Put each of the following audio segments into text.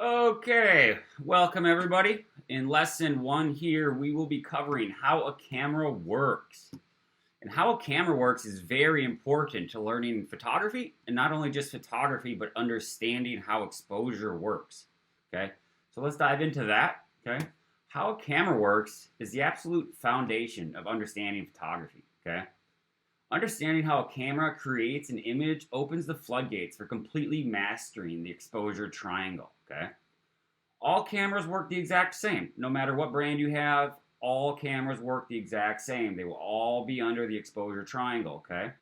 Okay, welcome everybody. In lesson 1 here, we will be covering how a camera works. And how a camera works is very important to learning photography, and not only just photography, but understanding how exposure works. Okay, so let's dive into that. Okay, how a camera works is the absolute foundation of understanding photography. Okay, understanding how a camera creates an image opens the floodgates for completely mastering the exposure triangle. Okay, all cameras work the exact same. No matter what brand you have, all cameras work the exact same. They will all be under the exposure triangle, okay?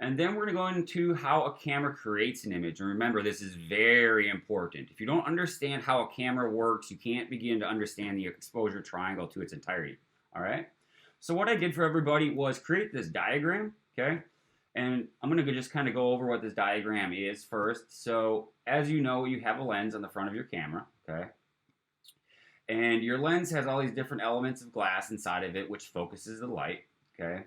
And then we're going to go into how a camera creates an image. And remember, this is very important. If you don't understand how a camera works, you can't begin to understand the exposure triangle to its entirety, all right? So what I did for everybody was create this diagram, okay? And I'm going to just kind of go over what this diagram is first. So as you know, you have a lens on the front of your camera, okay? And your lens has all these different elements of glass inside of it, which focuses the light, okay?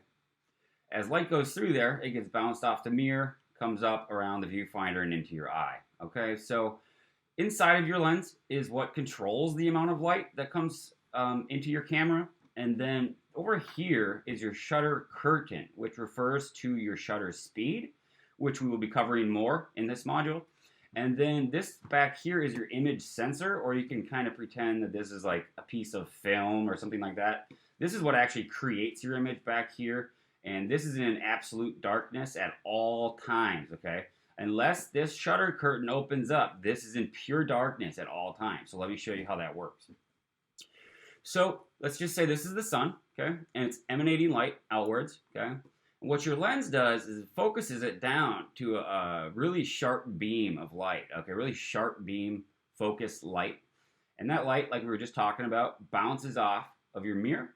As light goes through there, it gets bounced off the mirror, comes up around the viewfinder and into your eye, okay? So inside of your lens is what controls the amount of light that comes into your camera. And then over here is your shutter curtain, which refers to your shutter speed, which we will be covering more in this module. And then this back here is your image sensor, or you can kind of pretend that this is like a piece of film or something like that. This is what actually creates your image back here. And this is in absolute darkness at all times, okay? Unless this shutter curtain opens up, this is in pure darkness at all times. So let me show you how that works. So let's just say this is the sun, okay? And it's emanating light outwards, okay? And what your lens does is it focuses it down to a really sharp beam of light, okay? Really sharp beam, focused light. And that light, like we were just talking about, bounces off of your mirror,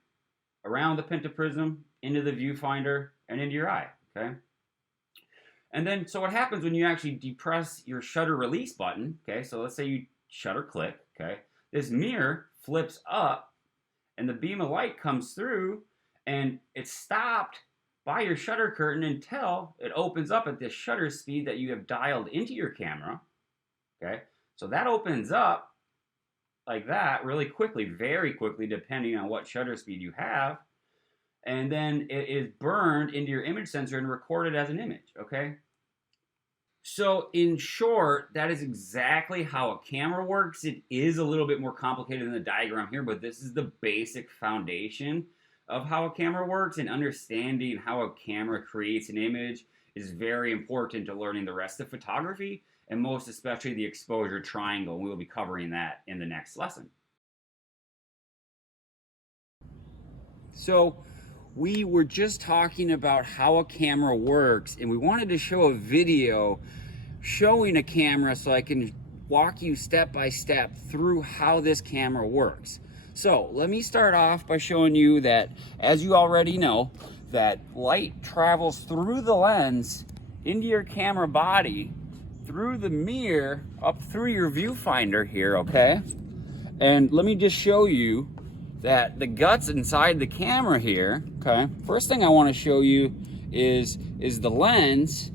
around the pentaprism, into the viewfinder, and into your eye, okay? And then, so what happens when you actually depress your shutter release button, okay? So let's say you shutter click, okay? This mirror flips up, and the beam of light comes through, and it's stopped by your shutter curtain until it opens up at this shutter speed that you have dialed into your camera, okay? So that opens up like that really quickly, very quickly, depending on what shutter speed you have. And then it is burned into your image sensor and recorded as an image, okay? So in short, that is exactly how a camera works. It is a little bit more complicated than the diagram here, but this is the basic foundation of how a camera works, and understanding how a camera creates an image is very important to learning the rest of photography, and most especially the exposure triangle. We will be covering that in the next lesson. So we were just talking about how a camera works, and we wanted to show a video showing a camera so I can walk you step by step through how this camera works. So let me start off by showing you that, as you already know, that light travels through the lens into your camera body, through the mirror, up through your viewfinder here, okay? And let me just show you that the guts inside the camera here, okay? First thing I want to show you is the lens.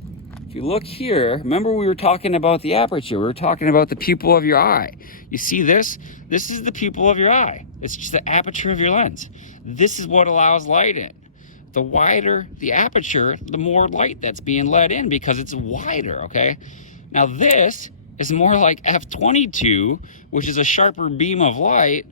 If you look here, remember we were talking about the aperture. We were talking about the pupil of your eye. You see this? This is the pupil of your eye. It's just the aperture of your lens. This is what allows light in. The wider the aperture, the more light that's being let in because it's wider, okay? Now this is more like f/22, which is a sharper beam of light,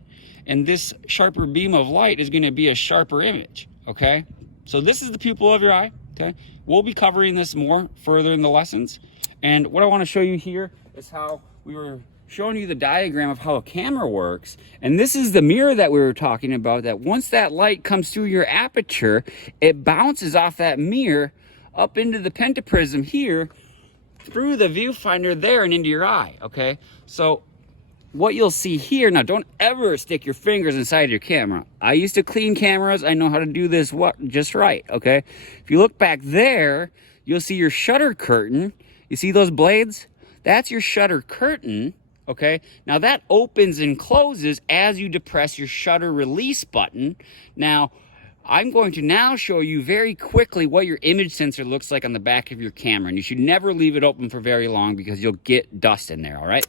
and this sharper beam of light is going to be a sharper image, okay? So this is the pupil of your eye, okay? We'll be covering this more further in the lessons. And what I want to show you here is how we were showing you the diagram of how a camera works. And this is the mirror that we were talking about, that once that light comes through your aperture, it bounces off that mirror up into the pentaprism here, through the viewfinder there and into your eye, okay? So what you'll see here, now don't ever stick your fingers inside your camera. I used to clean cameras. I know how to do this just right, okay? If you look back there, you'll see your shutter curtain. You see those blades? That's your shutter curtain, okay? Now that opens and closes as you depress your shutter release button. Now, I'm going to now show you very quickly what your image sensor looks like on the back of your camera. And you should never leave it open for very long because you'll get dust in there, all right?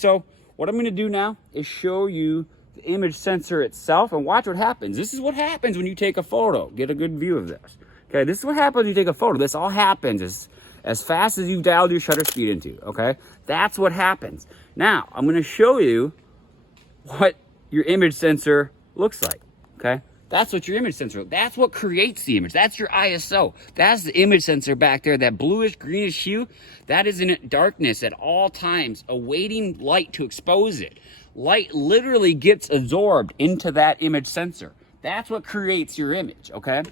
So what I'm going to do now is show you the image sensor itself, and watch what happens. This is what happens when you take a photo. Get a good view of this. Okay, this is what happens when you take a photo. This all happens as fast as you've dialed your shutter speed into, okay? That's what happens. Now, I'm going to show you what your image sensor looks like, okay? That's what your image sensor, that's what creates the image. That's your ISO. That's the image sensor back there, that bluish, greenish hue. That is in darkness at all times, awaiting light to expose it. Light literally gets absorbed into that image sensor. That's what creates your image, okay?